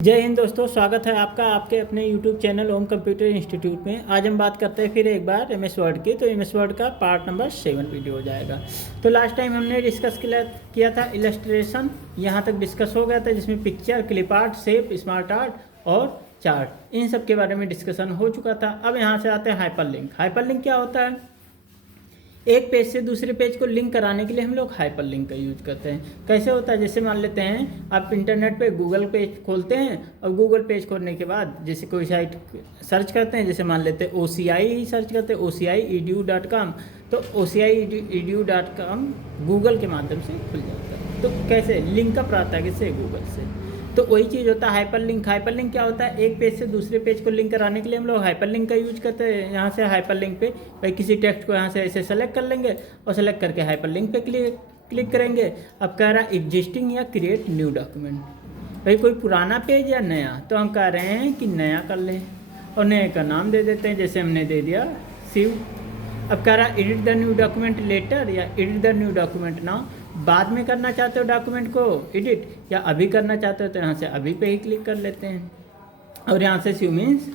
जय हिंद दोस्तों, स्वागत है आपका आपके अपने YouTube चैनल ओम कंप्यूटर इंस्टीट्यूट में। आज हम बात करते हैं फिर एक बार MS वर्ड की। तो MS वर्ड का पार्ट नंबर 7 वीडियो हो जाएगा। तो लास्ट टाइम हमने डिस्कस किया था इलस्ट्रेशन, यहाँ तक डिस्कस हो गया था, जिसमें picture, clip art, shape, smart art और चार्ट, इन सब के बारे में डिस्कशन हो चुका था। अब यहाँ से आते हैं हाइपरलिंक। हाइपरलिंक क्या होता है? एक पेज से दूसरे पेज को लिंक कराने के लिए हम लोग हाइपरलिंक का यूज करते हैं। कैसे होता है? जैसे मान लेते हैं आप इंटरनेट पे गूगल पेज खोलते हैं और गूगल पेज खोलने के बाद जैसे कोई साइट सर्च करते हैं, जैसे मान लेते हैं OCI सर्च करते हैं, OCIEDU.com, तो OCIEDU.com गूगल के माध्यम से खुल जाता है। तो कैसे लिंकअप रहता है? किससे? गूगल से। तो वही चीज़ होता है हाइपरलिंक। हाइपरलिंक क्या होता है? एक पेज से दूसरे पेज को लिंक कराने के लिए हम लोग हाइपरलिंक का यूज करते हैं। यहाँ से हाइपरलिंक पे भाई किसी टेक्स्ट को यहाँ से ऐसे सेलेक्ट कर लेंगे और सेलेक्ट करके हाइपरलिंक पे क्लिक करेंगे। अब कह रहा है एग्जिस्टिंग या क्रिएट न्यू डॉक्यूमेंट, भाई कोई पुराना पेज या नया। तो हम कह रहे हैं कि नया कर लें और नए का नाम दे देते हैं, जैसे हमने दे दिया शिव। अब कह रहा है edit the new document later या edit the new document now. बाद में करना चाहते हो डॉक्यूमेंट को एडिट या अभी करना चाहते हो तो यहाँ से अभी पे ही क्लिक कर लेते हैं। और यहाँ से शिव मीन्स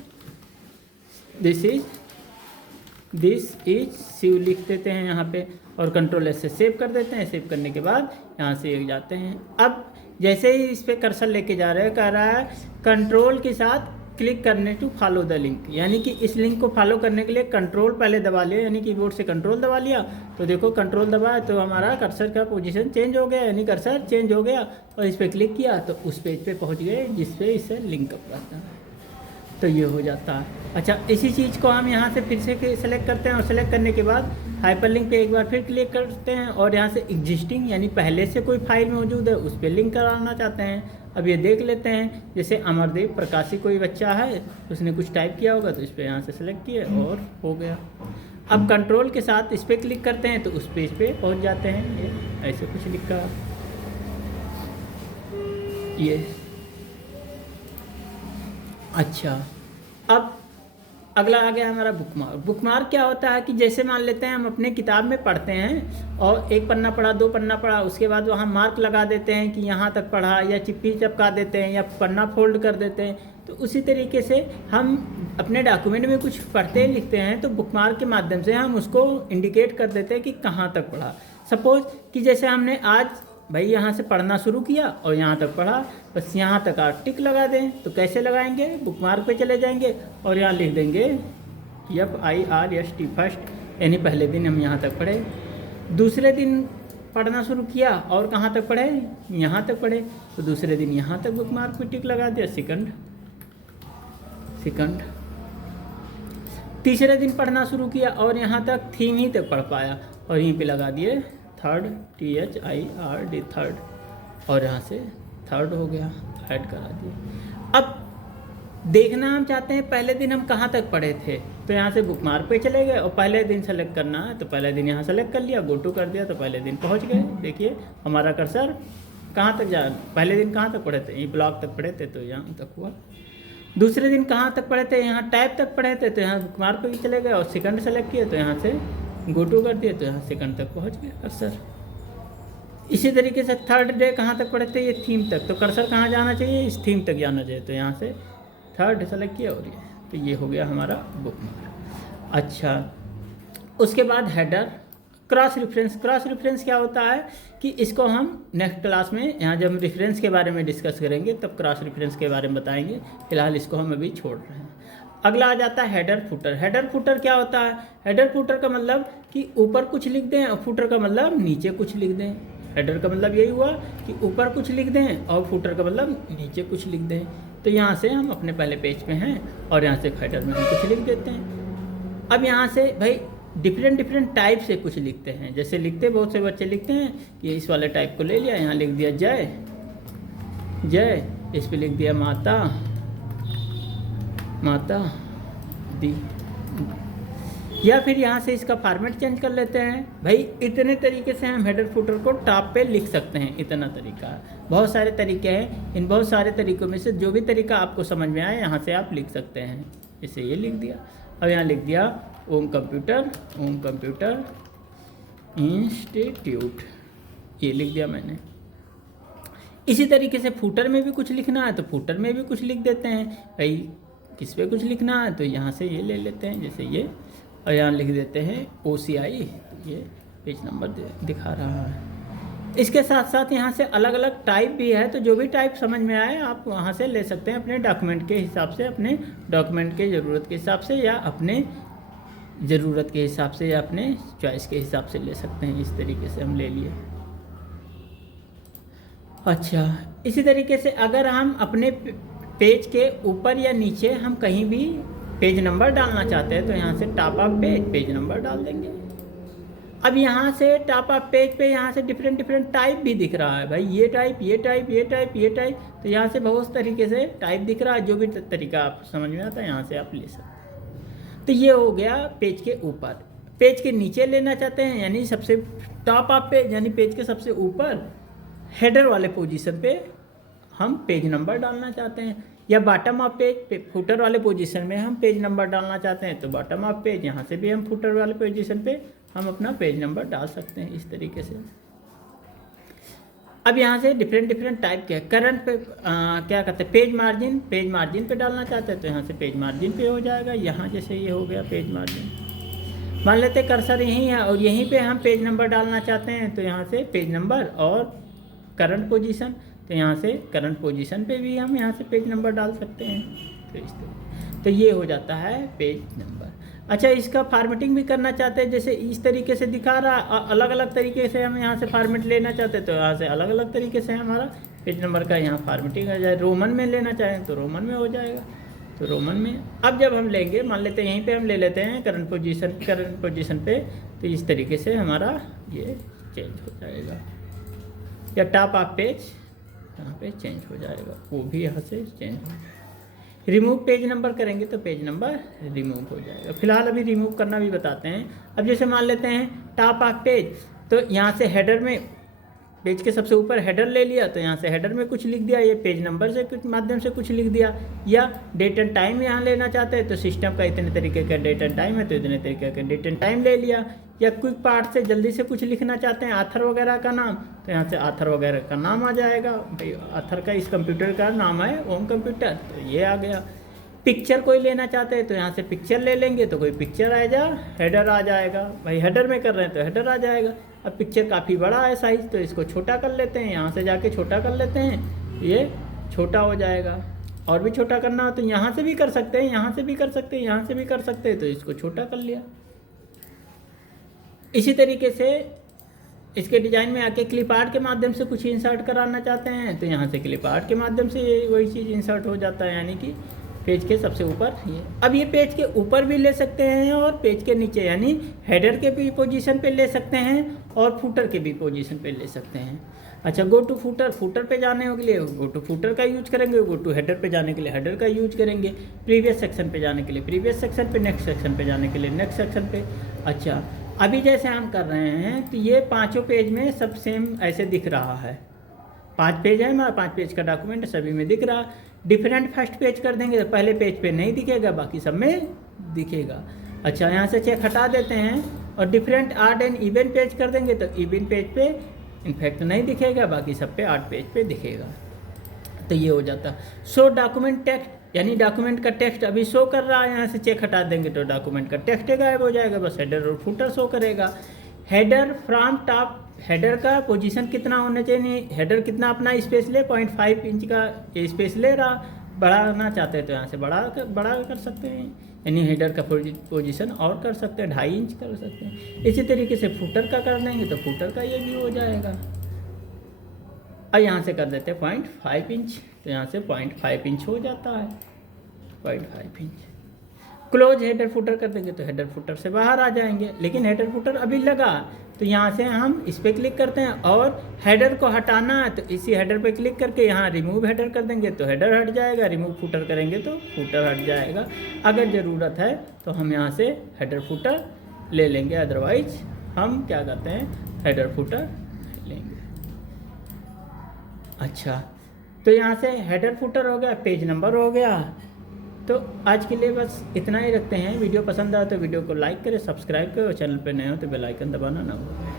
दिस इज शिव लिख देते हैं यहाँ पे और कंट्रोल एस से सेव कर देते हैं। सेव करने के बाद यहाँ से जाते हैं। अब जैसे ही इस पर कर्सर लेके जा रहे हैं, कह रहा है कंट्रोल के साथ क्लिक करने टू फॉलो द लिंक, यानी कि इस लिंक को फॉलो करने के लिए कंट्रोल पहले दबा लिया, यानी कीबोर्ड से कंट्रोल दबा लिया। तो देखो कंट्रोल दबाया तो हमारा कर्सर का पोजीशन चेंज हो गया, यानी कर्सर चेंज हो गया। और इस पर क्लिक किया तो उस पेज पे पहुंच गए जिस पे इससे लिंक अप करता है। तो ये हो जाता है। अच्छा, इसी चीज़ को हम यहाँ से फिर से सेलेक्ट करते हैं और सेलेक्ट करने के बाद हाइपरलिंक पे एक बार फिर क्लिक करते हैं और यहाँ से एग्जिस्टिंग यानी पहले से कोई फाइल मौजूद है उस पर लिंक कराना चाहते हैं। अब ये देख लेते हैं, जैसे अमरदेव प्रकाशी कोई बच्चा है, उसने कुछ टाइप किया होगा तो इस पर यहाँ से सेलेक्ट किए और हो गया। अब कंट्रोल के साथ इस पर क्लिक करते हैं तो उस पेज पे पहुँच जाते हैं। ये ऐसे कुछ लिखा, ये अच्छा। अब अगला आ गया हमारा बुकमार्क। बुकमार्क क्या होता है कि जैसे मान लेते हैं हम अपने किताब में पढ़ते हैं और एक पन्ना पढ़ा, दो पन्ना पढ़ा, उसके बाद वहाँ मार्क लगा देते हैं कि यहाँ तक पढ़ा, या चिप्पी चिपका देते हैं या पन्ना फोल्ड कर देते हैं। तो उसी तरीके से हम अपने डॉक्यूमेंट में कुछ पढ़ते लिखते हैं तो बुकमार्क के माध्यम से हम उसको इंडिकेट कर देते हैं कि कहाँ तक पढ़ा। सपोज कि जैसे हमने आज भाई यहाँ से पढ़ना शुरू किया और यहाँ तक पढ़ा, बस यहाँ तक आप टिक लगा दें। तो कैसे लगाएंगे? बुकमार्क पे चले जाएंगे और यहाँ लिख देंगे FIRST फर्स्ट, यानी पहले दिन हम यहाँ तक पढ़े। दूसरे दिन पढ़ना शुरू किया और कहाँ तक पढ़े? यहाँ तक पढ़े, तो दूसरे दिन यहाँ तक बुकमार्क पे टिक लगा दिया, सेकंड। तीसरे दिन पढ़ना शुरू किया और यहाँ तक थीम ही तक पढ़ पाया और यहीं पे लगा दिए थर्ड, THIRD थर्ड, और यहाँ से थर्ड हो गया, ऐड करा दिया। अब देखना हम चाहते हैं पहले दिन हम कहाँ तक पढ़े थे, तो यहाँ से बुकमार्क पे चले गए और पहले दिन सेलेक्ट करना है तो पहले दिन यहाँ सेलेक्ट कर लिया, गो टू कर दिया तो पहले दिन पहुँच गए। देखिए हमारा कर्सर कहाँ तक जा, पहले दिन कहाँ तक पढ़े थे? ये ब्लॉक तक पढ़े थे तो यहाँ तक हुआ। दूसरे दिन कहाँ तक पढ़े थे? यहाँ टाइप तक पढ़े थे तो यहाँ बुकमार्क पे चले गए और सेकंड सेलेक्ट किए तो यहाँ से गो टू कर दिए तो यहाँ सेकंड तक पहुँच गए कर्सर। इसी तरीके से थर्ड डे कहाँ तक पढ़े थे? ये थीम तक, तो कर्सर कहाँ जाना चाहिए? इस थीम तक जाना चाहिए, तो यहाँ से थर्ड सेलेक्ट किया और ये, तो ये हो गया हमारा बुकमार्क। अच्छा, उसके बाद header, cross reference. Cross reference क्या होता है कि इसको हम नेक्स्ट क्लास में, यहाँ जब हम रेफरेंस के बारे में डिस्कस करेंगे तब क्रॉस रेफरेंस के बारे में बताएंगे, फिलहाल इसको हम अभी छोड़ रहे हैं। अगला आ जाता है हेडर फुटर। हेडर फुटर क्या होता है? हेडर फुटर का मतलब कि ऊपर कुछ लिख दें और फुटर का मतलब नीचे कुछ लिख दें। हेडर का मतलब यही हुआ कि ऊपर कुछ लिख दें और फुटर का मतलब नीचे कुछ लिख दें। तो यहाँ से हम अपने पहले पेज पे हैं और यहाँ से हेडर में हम कुछ लिख देते हैं। अब यहाँ से भाई डिफरेंट टाइप से कुछ लिखते हैं, जैसे लिखते बहुत से बच्चे लिखते हैं कि इस वाले टाइप को ले लिया, यहाँ लिख दिया जय जय, इस पर लिख दिया माता दी, या फिर यहाँ से इसका फॉर्मेट चेंज कर लेते हैं। भाई इतने तरीके से हम हेडर फुटर को टॉप पे लिख सकते हैं, इतना तरीका है। बहुत सारे तरीके हैं, इन बहुत सारे तरीकों में से जो भी तरीका आपको समझ में आए यहाँ से आप लिख सकते हैं। इसे ये लिख दिया, अब यहाँ लिख दिया ओम कंप्यूटर इंस्टीट्यूट, ये लिख दिया मैंने। इसी तरीके से फूटर में भी कुछ लिखना है तो फूटर में भी कुछ लिख देते हैं भाई, किस पे कुछ लिखना है तो यहाँ से ये ले लेते हैं, जैसे ये, और यहाँ लिख देते हैं OCI, तो ये पेज नंबर दिखा रहा है। इसके साथ साथ यहाँ से अलग अलग टाइप भी है, तो जो भी टाइप समझ में आए आप वहाँ से ले सकते हैं अपने डॉक्यूमेंट के हिसाब से, अपने डॉक्यूमेंट के ज़रूरत के हिसाब से, या अपने ज़रूरत के हिसाब से, या अपने चॉइस के हिसाब से ले सकते हैं। इस तरीके से हम ले लिए। अच्छा, इसी तरीके से अगर हम अपने पेज के ऊपर या नीचे हम कहीं भी पेज नंबर डालना चाहते हैं तो यहाँ से टॉप ऑफ पेज नंबर डाल देंगे। अब यहाँ से टॉप ऑफ पेज पे यहाँ से डिफरेंट टाइप भी दिख रहा है भाई, ये टाइप, ये टाइप, ये टाइप, ये टाइप, तो यहाँ से बहुत तरीके से टाइप दिख रहा है। जो भी तरीका आप समझ में आता है यहाँ से आप ले सकते हैं। तो ये हो गया पेज के ऊपर। पेज के नीचे लेना चाहते हैं, यानी सबसे टॉप ऑफ पेज, यानी पेज के सबसे ऊपर हेडर वाले पोजीशन पे हम पेज नंबर डालना चाहते हैं, या बॉटम ऑफ पेज, फुटर वाले पोजीशन में हम पेज नंबर डालना चाहते हैं तो बॉटम ऑफ पेज, यहाँ से भी हम फुटर वाले पोजीशन पे हम अपना पेज नंबर डाल सकते हैं इस तरीके से। अब यहाँ से डिफरेंट टाइप के करंट पे क्या कहते हैं, पेज मार्जिन पे डालना चाहते हैं तो यहाँ से पेज मार्जिन पे हो जाएगा। यहाँ जैसे ये हो गया पेज मार्जिन, मान लेते हैं कर्सर यहीं है और यहीं पे हम पेज नंबर डालना चाहते हैं तो यहाँ से पेज नंबर और करंट पोजीशन, तो यहाँ से करंट पोजीशन पे भी हम यहाँ से पेज नंबर डाल सकते हैं। तो इस तरह, तो ये हो जाता है पेज नंबर। अच्छा, इसका फॉर्मेटिंग भी करना चाहते हैं, जैसे इस तरीके से दिखा रहा, अलग अलग तरीके से हम यहाँ से फॉर्मेट लेना चाहते हैं तो यहाँ से अलग अलग तरीके से हमारा पेज नंबर का यहाँ फॉर्मेटिंग आ जाए। रोमन में लेना चाहें तो रोमन में हो जाएगा, तो रोमन में। अब जब हम लेंगे, मान लेते हैं यहीं पे हम ले लेते हैं करंट पोजीशन पे, तो इस तरीके से हमारा ये चेंज हो जाएगा, या टॉप ऑफ पेज यहाँ पे चेंज हो जाएगा, वो भी यहाँ से चेंज हो जाएगा। रिमूव पेज नंबर करेंगे तो पेज नंबर रिमूव हो जाएगा। फिलहाल अभी रिमूव करना भी बताते हैं। अब जैसे मान लेते हैं टॉप ऑफ पेज, तो यहाँ से हेडर में पेज के सबसे ऊपर हेडर ले लिया तो यहाँ से हेडर में कुछ लिख दिया, ये पेज नंबर से कुछ माध्यम से कुछ लिख दिया, या डेट एंड टाइम यहाँ लेना चाहते हैं तो सिस्टम का इतने तरीके का डेट एंड टाइम है तो इतने तरीके का डेट एंड टाइम ले लिया, या क्विक पार्ट से जल्दी से कुछ लिखना चाहते हैं, आथर वगैरह का नाम, तो यहाँ से आथर वगैरह का नाम आ जाएगा। भाई आथर का इस कंप्यूटर का नाम है ओम कंप्यूटर, तो ये आ गया। पिक्चर कोई लेना चाहते हैं तो यहाँ से पिक्चर ले लेंगे तो कोई पिक्चर आ जाए, हेडर आ जाएगा। भाई हेडर में कर रहे हैं तो हेडर आ जाएगा। अब पिक्चर काफ़ी बड़ा है साइज़, तो इसको छोटा कर लेते हैं, यहाँ से जाके छोटा कर लेते हैं, ये छोटा हो जाएगा। और भी छोटा करना हो तो यहाँ से भी कर सकते हैं, यहाँ से भी कर सकते हैं, यहाँ से भी कर सकते हैं, तो इसको छोटा कर लिया। इसी तरीके से इसके डिज़ाइन में आके क्लिप आर्ट के माध्यम से कुछ इंसर्ट कराना चाहते हैं तो यहाँ से क्लिप आर्ट के माध्यम से वही चीज़ इंसर्ट हो जाता है, यानी कि पेज के सबसे ऊपर ये। अब ये पेज के ऊपर भी ले सकते हैं और पेज के नीचे, यानी हेडर के भी पोजीशन पे ले सकते हैं और फुटर के भी पोजीशन पे ले सकते हैं। अच्छा, गो टू फुटर पे जाने के लिए गो टू फुटर का यूज करेंगे, गो टू हेडर पे जाने के लिए हेडर का यूज करेंगे, प्रीवियस सेक्शन पे जाने के लिए प्रीवियस सेक्शन पे, नेक्स्ट सेक्शन पे जाने के लिए नेक्स्ट सेक्शन पे। अच्छा, अभी जैसे हम कर रहे हैं तो ये पाँचों पेज में सब सेम ऐसे दिख रहा है। 5 पेज है हमारा, 5 पेज का डॉक्यूमेंट सभी में दिख रहा। डिफरेंट फर्स्ट पेज कर देंगे तो पहले पेज पे नहीं दिखेगा, बाकी सब में दिखेगा। अच्छा, यहाँ से चेक हटा देते हैं और different art and even page कर देंगे तो इवन पेज पे इनफैक्ट नहीं दिखेगा, बाकी सब पे आर्ट पेज पे दिखेगा। तो ये हो जाता। शो डॉक्यूमेंट टेक्स्ट, यानी डॉक्यूमेंट का टेक्स्ट अभी शो कर रहा है, यहाँ से चेक हटा देंगे तो डॉक्यूमेंट का टेक्स्ट गायब हो जाएगा, बस हेडर और फुटर शो करेगा। हेडर फ्रॉम टॉप, हेडर का पोजीशन कितना होना चाहिए, हेडर कितना अपना स्पेस ले, 0.5 इंच का स्पेस ले रहा, बढ़ाना चाहते हैं तो यहाँ से बड़ा कर सकते हैं, यानी हेडर का पोजीशन और कर सकते हैं, 2.5 इंच कर सकते हैं। इसी तरीके से फुटर का कर देंगे तो फुटर का ये भी हो जाएगा। और यहाँ से कर देते हैं 0.5 इंच, तो यहाँ से 0.5 इंच हो जाता है, 0.5 इंच। क्लोज हेडर फुटर कर देंगे तो हेडर फुटर से बाहर आ जाएंगे, लेकिन हेडर फुटर अभी लगा तो यहाँ से हम इस पर क्लिक करते हैं और हेडर को हटाना है तो इसी हेडर पे क्लिक करके यहाँ रिमूव हेडर कर देंगे तो हेडर हट जाएगा, रिमूव फुटर करेंगे तो फुटर हट जाएगा। अगर ज़रूरत है तो हम यहाँ से हेडर फुटर ले लेंगे, अदरवाइज हम क्या करते हैं हेडर फुटर लेंगे। अच्छा, तो यहाँ से हेडर फुटर हो गया, पेज नंबर हो गया। तो आज के लिए बस इतना ही रखते हैं। वीडियो पसंद आया तो वीडियो को लाइक करें, सब्सक्राइब करें और चैनल पर नए हो तो बेल आइकन दबाना ना भूलें।